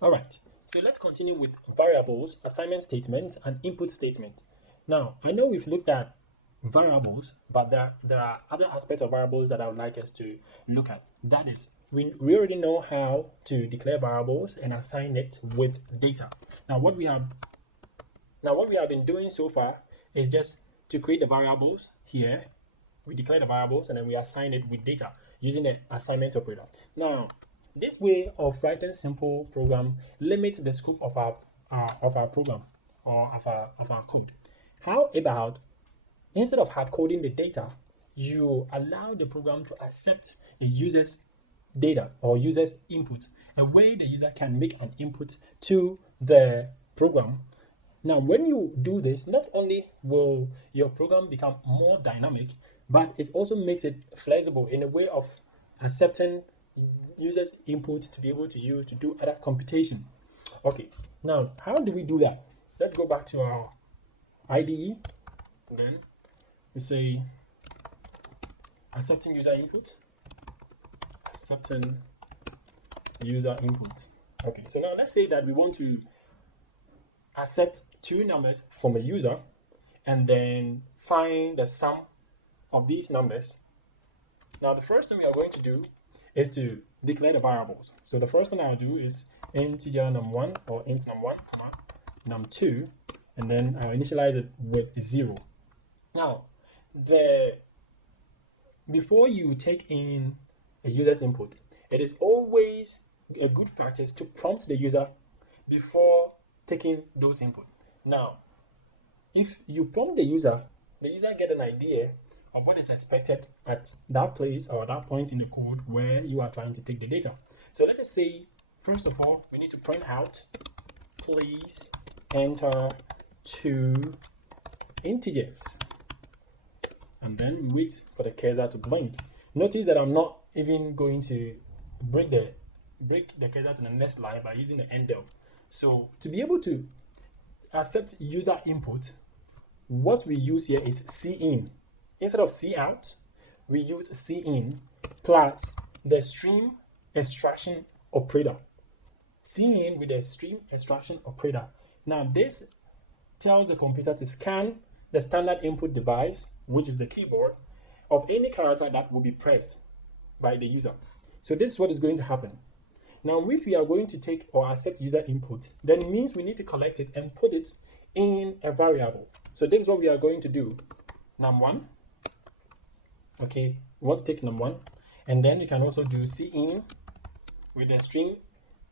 All right, so let's continue with variables, assignment statements, and input statement. Now, I know we've looked at variables, but there are other aspects of variables that I would like us to look at. That is, we already know how to declare variables and assign it with data. Now, what we have been doing so far is just to create the variables here. We declare the variables and then we assign it with data using the assignment operator. Now, this way of writing simple program limits the scope of our program or of our code. How about instead of hard coding the data, you allow the program to accept a user's data or user's input, a way the user can make an input to the program. Now, when you do this, not only will your program become more dynamic, but it also makes it flexible in a way of accepting users' input to be able to use to do other computation. Okay, now how do we do that? Let's go back to our IDE. Then we say accepting user input, accepting user input. Okay, so now let's say that we want to accept two numbers from a user and then find the sum of these numbers. Now, the first thing we are going to do is to declare the variables. So the first thing I'll do is integer num1 or int num1, num2, and then I'll initialize it with 0. Now, before you take in a user's input, it is always a good practice to prompt the user before taking those input. Now, if you prompt the user get an idea of what is expected at that place or that point in the code where you are trying to take the data. So let us say, first of all, we need to print out, please enter two integers. And then we wait for the cursor to blink. Notice that I'm not even going to break the cursor to the next line by using the end del. So to be able to accept user input, what we use here is cin. Instead of cout, we use cin plus the stream extraction operator. Cin with the stream extraction operator. Now this tells the computer to scan the standard input device, which is the keyboard, of any character that will be pressed by the user. So this is what is going to happen. Now, if we are going to take or accept user input, then it means we need to collect it and put it in a variable. So this is what we are going to do. Num1. Okay, we want to take num1. And then we can also do cin with the string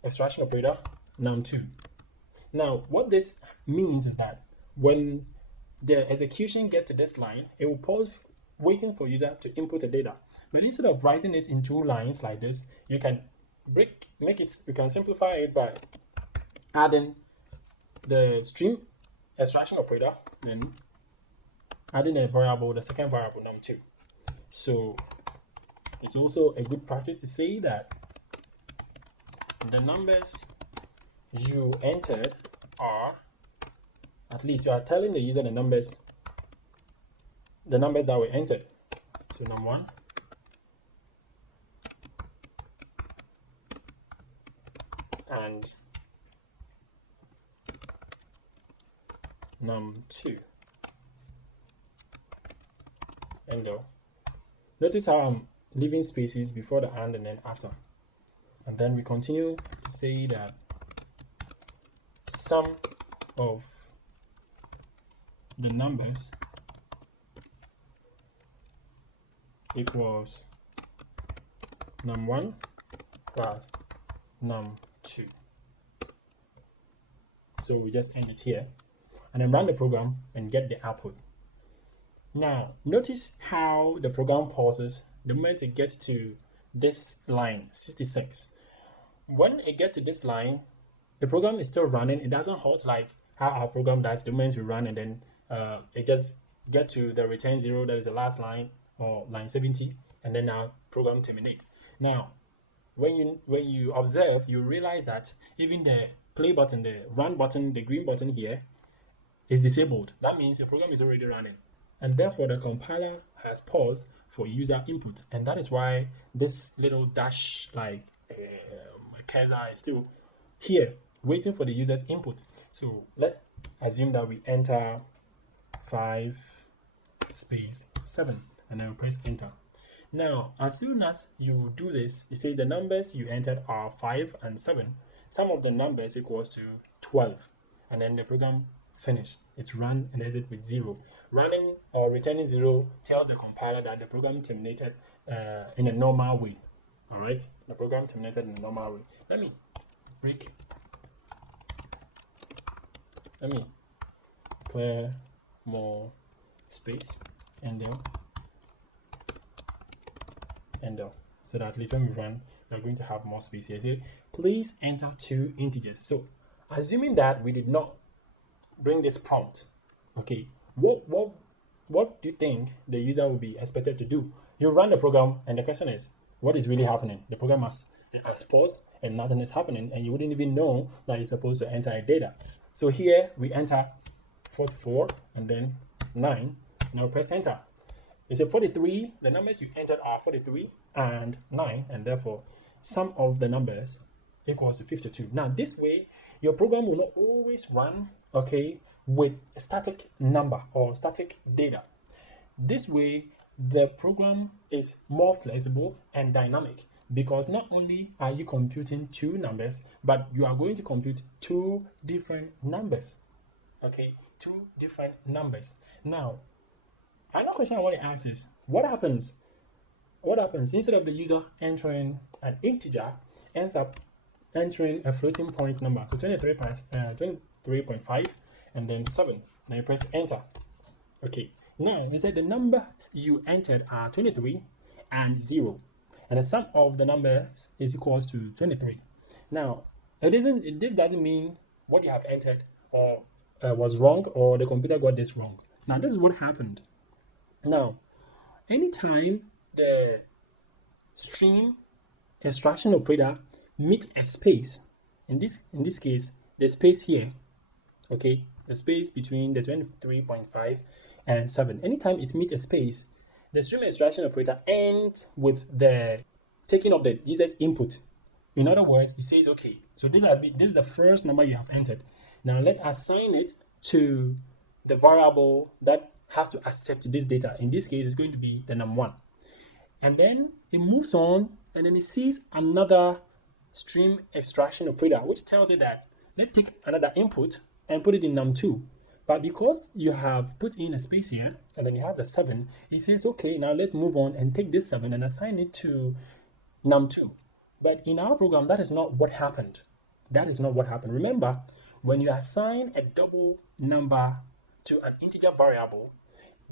extraction operator, num2. Now, what this means is that when the execution gets to this line, it will pause waiting for user to input the data. But instead of writing it in two lines like this, you can you can simplify it by adding the stream extraction operator, then adding a variable, the second variable num2. So it's also a good practice to say that the numbers you entered are, at least you are telling the user the numbers that were entered. So num1 and num2. And notice how I'm leaving spaces before the and then after. And then we continue to say that sum of the numbers equals num1 plus num2. So we just end it here and then run the program and get the output. Now, notice how the program pauses the moment it gets to this line 66. When it gets to this line, the program is still running. It doesn't halt like how our program does the moment we run and then it just get to the return 0, that is the last line, or line 70, and then our program terminate. Now, when you observe, you realize that even the play button, the run button, the green button here is disabled. That means the program is already running, and therefore the compiler has paused for user input, and that is why this little dash like cursor is still here waiting for the user's input. So let's assume that we enter 5 space 7 and then we press enter. Now, as soon as you do this, you say the numbers you entered are 5 and 7. Sum of the numbers equals to 12. And then the program finished. It's run and exit with 0. Running or returning 0 tells the compiler that the program terminated in a normal way. All right, the program terminated in a normal way. Let me clear more space and then so that at least when we run, we're going to have more space here. So please enter 2 integers. So assuming that we did not bring this prompt, okay, what do you think the user will be expected to do? You run the program and the question is, what is really happening? The program has paused and nothing is happening, and you wouldn't even know that you're supposed to enter a data. So here we enter 44 and then 9. Now press enter. It's a 43. The numbers you entered are 43 and 9, and therefore sum of the numbers equals to 52. Now this way, your program will not always run, okay, with a static number or static data. This way, the program is more flexible and dynamic, because not only are you computing 2 numbers, but you are going to compute 2 different numbers. Okay, 2 different numbers. Now, another question I want to ask is, what happens instead of the user entering an integer, ends up entering a floating point number? So 23.5 and then 7. Now you press enter. Okay, now you said the numbers you entered are 23 and 0, and the sum of the numbers is equals to 23. Now this doesn't mean what you have entered or was wrong, or the computer got this wrong. Now this is what happened. Now anytime the stream extraction operator meet a space, in this case the space here, okay, the space between the 23.5 and 7, anytime it meets a space, the stream extraction operator ends with the taking of the user's input. In other words, it says, okay, so this is the first number you have entered. Now let's assign it to the variable that has to accept this data. In this case, it's going to be the num1. And then it moves on, and then it sees another stream extraction operator, which tells it that let's take another input and put it in num2. But because you have put in a space here, and then you have the 7, it says, okay, now let's move on and take this 7 and assign it to num2. But in our program, that is not what happened. That is not what happened. Remember, when you assign a double number to an integer variable,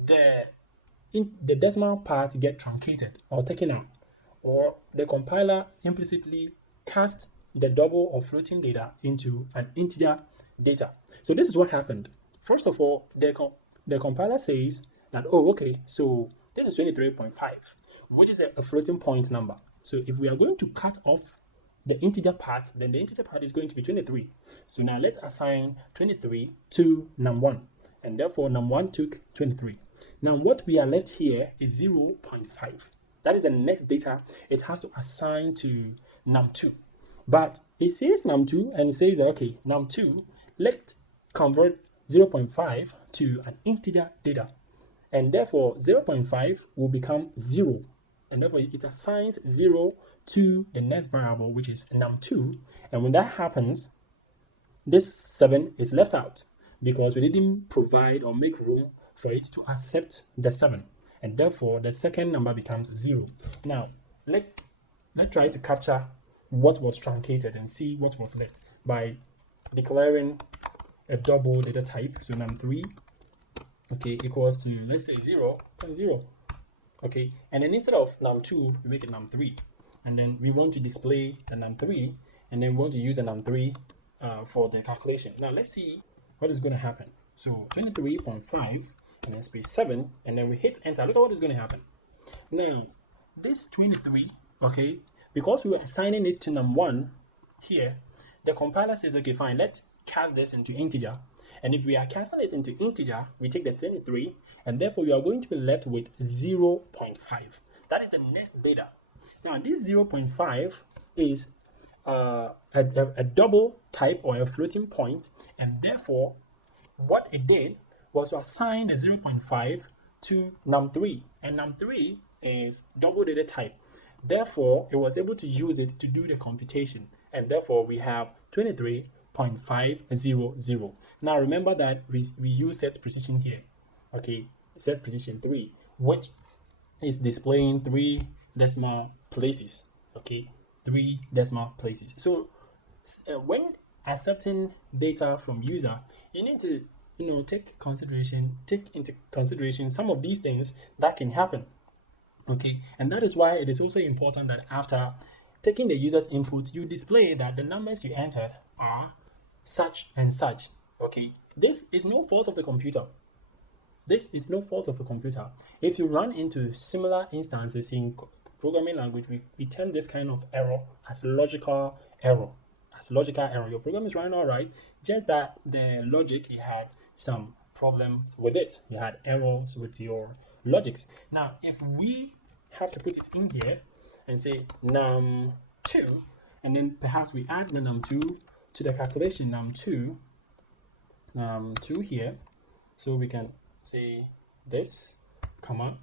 the decimal part get truncated or taken out, or the compiler implicitly casts the double or floating data into an integer data. So this is what happened. First of all, the compiler says that, oh, okay, so this is 23.5, which is a floating point number. So if we are going to cut off the integer part, then the integer part is going to be 23. So now let's assign 23 to num1, and therefore num1 took 23. Now what we are left here is 0.5. That is the next data it has to assign to num2. But it says num2, and it says that, okay, num2, let's convert 0.5 to an integer data. And therefore 0.5 will become 0. And therefore it assigns 0 to the next variable, which is num2. And when that happens, this 7 is left out because we didn't provide or make room for it to accept the 7. And therefore the second number becomes 0. Now let's try to capture what was truncated and see what was left by declaring a double data type. So num3, okay, equals to, let's say, 0.0. Okay, and then instead of num2, we make it num3, and then we want to display the num3, and then we want to use the num3 for the calculation. Now let's see what is going to happen. So 23.5 and then space 7, and then we hit enter. Look at what is going to happen. Now this 23, okay, because we were assigning it to num1 here, the compiler says, okay, fine, let's cast this into integer. And if we are casting it into integer, we take the 23, and therefore we are going to be left with 0.5. That is the next data. Now this 0.5 is a double type or a floating point, and therefore what it did was to assign the 0.5 to num3, and num3 is double data type. Therefore, it was able to use it to do the computation, and therefore we have 23.500. Now remember that we use set precision here, okay, set precision 3, which is displaying 3 decimal places, okay, 3 decimal places. So when accepting data from user, you need to take into consideration some of these things that can happen, okay. And that is why it is also important that after taking the user's input, you display that the numbers you entered are such and such, okay. This is no fault of the computer. This is no fault of the computer. If you run into similar instances in programming language, we term this kind of error as logical error. Your program is running all right, just that the logic, you had some problems with it. You had errors with your logics. Now, if we have to put it in here and say num2, and then perhaps we add the num2 to the calculation, num2 here, so we can say this, comma,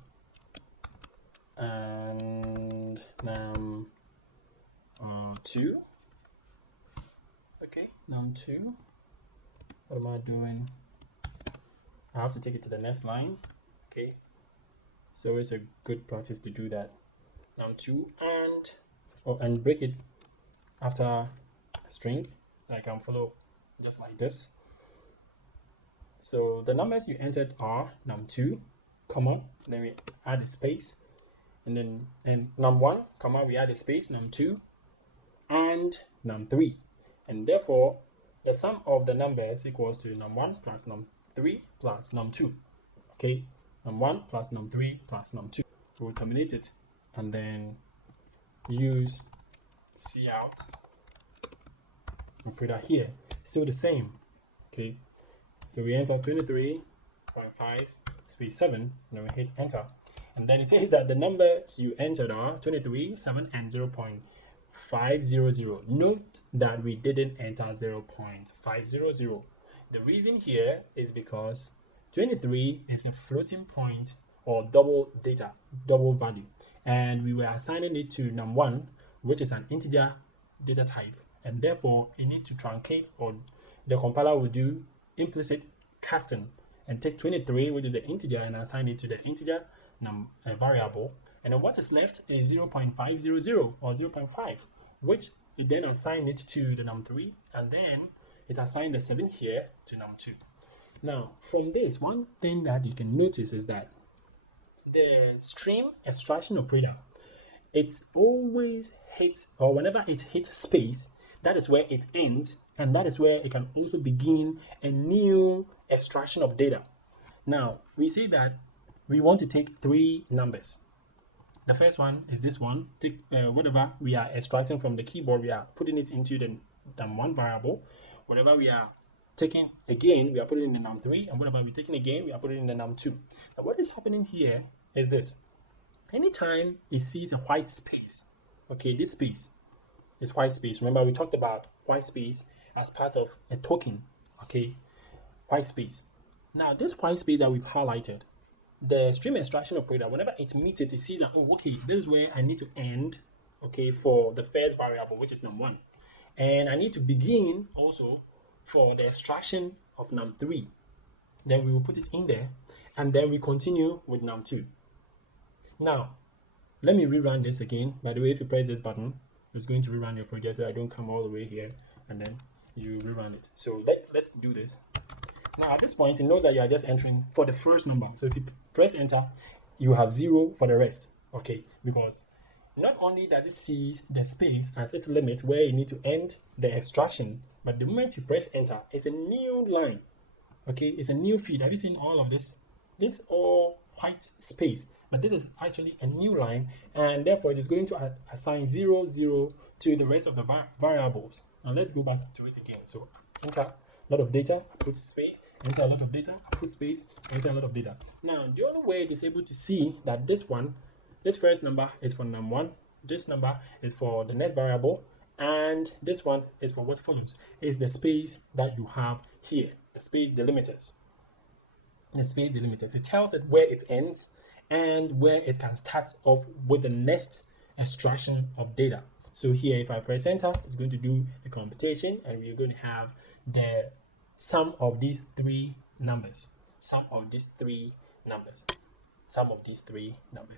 and num2. Okay, num2. What am I doing? I have to take it to the next line. Okay, so it's a good practice to do that. Num2 and break it after a string. I can follow just like this. So the numbers you entered are num2, comma, then we add a space, and then num1, comma, we add a space, num2, and num3. And therefore, the sum of the numbers equals to num1 plus num3 plus num2. Okay, num1 plus num3 plus num2. So we'll terminate it and then use cout and put that here. Still the same. Okay, so we enter 23.5 space 7, and then we hit enter. And then it says that the numbers you entered are 23, 7, and 0.500. Note that we didn't enter 0.500. The reason here is because 23 is a floating point or double value, and we were assigning it to num1, which is an integer data type, and therefore you need to truncate, or the compiler will do implicit casting and take 23, which is the integer, and assign it to the integer variable, and then what is left is 0.500 or 0.5, which you then assign it to the num3, and then it assigned the 7 here to num2. Now, from this, one thing that you can notice is that the stream extraction operator, it always hits, or whenever it hits space, that is where it ends, and that is where it can also begin a new extraction of data. Now, we say that we want to take 3 numbers. The first one is this one. Take whatever we are extracting from the keyboard, we are putting it into the num1 variable. Whatever we are taking again, we are putting in the num3, and whatever we're taking again, we are putting in the num2. Now, what is happening here is this. Anytime it sees a white space, okay, this space is white space. Remember, we talked about white space as part of a token, okay, white space. Now, this white space that we've highlighted, the stream extraction operator, whenever it meets it, it sees that, oh, okay, this is where I need to end, okay, for the first variable, which is num1. And I need to begin also for the extraction of num3. Then we will put it in there, and then we continue with num2. Now, let me rerun this again. By the way, if you press this button, it's going to rerun your project, so I don't come all the way here, and then you rerun it. So let's do this. Now, at this point, you know that you are just entering for the first number. So if you press enter, you have 0 for the rest, okay? Because not only does it see the space as its limit where you need to end the extraction, but the moment you press enter, it's a new line, okay? It's a new feed. Have you seen all of this? This all white space, but this is actually a new line, and therefore it is going to assign 0, 0 to the rest of the variables. Now let's go back to it again. So enter a lot of data, put space, enter a lot of data, put space, enter a lot of data. Now, the only way it is able to see that this first number is for num1, this number is for the next variable, And this one is for what follows. Is the space that you have here, the space delimiters. The space delimiters. It tells it where it ends and where it can start off with the next extraction of data. So here, if I press enter, it's going to do the computation, and we're going to have the sum of these three numbers. Sum of these three numbers. Sum of these three numbers.